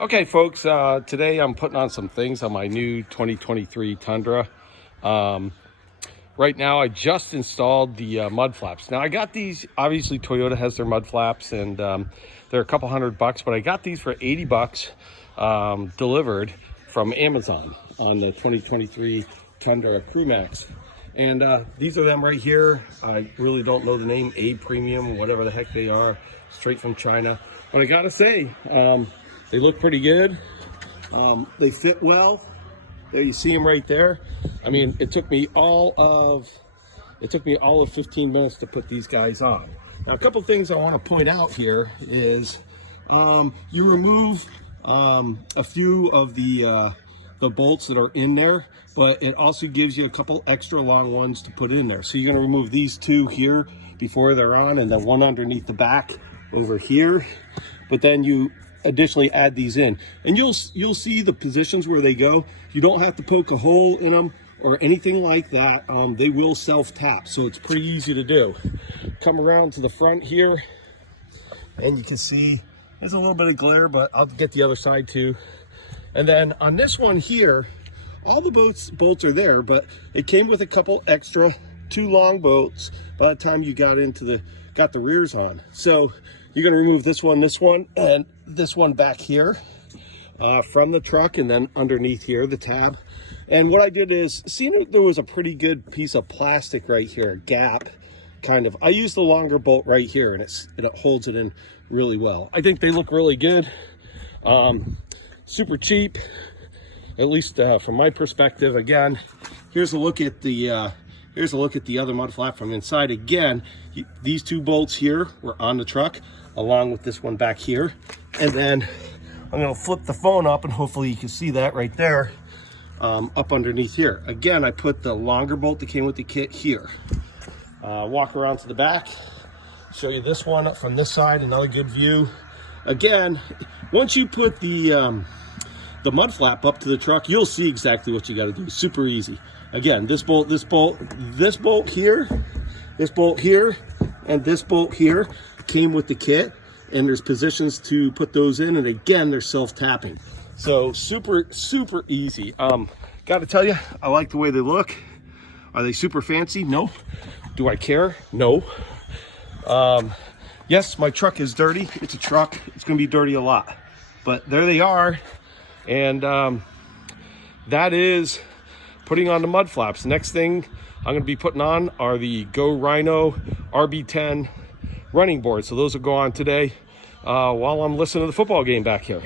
Okay, folks, today I'm putting on some things on my new 2023 Tundra. Right now, I just installed the mud flaps. Now, I got these, obviously Toyota has their mud flaps, and they're a couple $100, but I got these for $80 delivered from Amazon on the 2023 Tundra Crew Max. And these are them right here. I really don't know the name, A Premium, whatever the heck they are, straight from China. But I gotta say, they look pretty good. They fit well. There you see them right there. I mean, it took me all of 15 minutes to put these guys on. Now, a couple things I want to point out here is you remove a few of the bolts that are in there, but it also gives you a couple extra long ones to put in there. So you're going to remove these two here before they're on, and then one underneath the back over here. But then you additionally add these in, and you'll see the positions where they go. You don't have to poke a hole in them or anything like that. They will self-tap, so it's pretty easy to do. Come around to the front here, and you can see there's a little bit of glare, but I'll get the other side too. And then on this one here, all the bolts are there, but it came with a couple extra 2 long bolts by the time you got the rears on. So you're going to remove this one, and this one back here from the truck, and then underneath here, the tab. And what I did is, seeing there was a pretty good piece of plastic right here, a gap, kind of. I used the longer bolt right here, and it holds it in really well. I think they look really good. Super cheap, at least from my perspective. Again, here's a look at the other mud flap from inside. Again, these 2 bolts here were on the truck, along with this one back here. And then I'm going to flip the phone up, and hopefully you can see that right there, up underneath here. Again, I put the longer bolt that came with the kit here. Walk around to the back, show you this one up from this side, another good view. Again, once you put the mud flap up to the truck, you'll see exactly what you got to do. Super easy. Again, this bolt here, and this bolt here came with the kit, and there's positions to put those in, and again, they're self-tapping. So super easy. Got to tell you, I like the way they look. Are they super fancy? No. Do I care? No. Yes, my truck is dirty. It's a truck. It's going to be dirty a lot, but there they are. And that is putting on the mud flaps. Next thing I'm going to be putting on are the Go Rhino RB10 running boards. So those will go on today while I'm listening to the football game back here.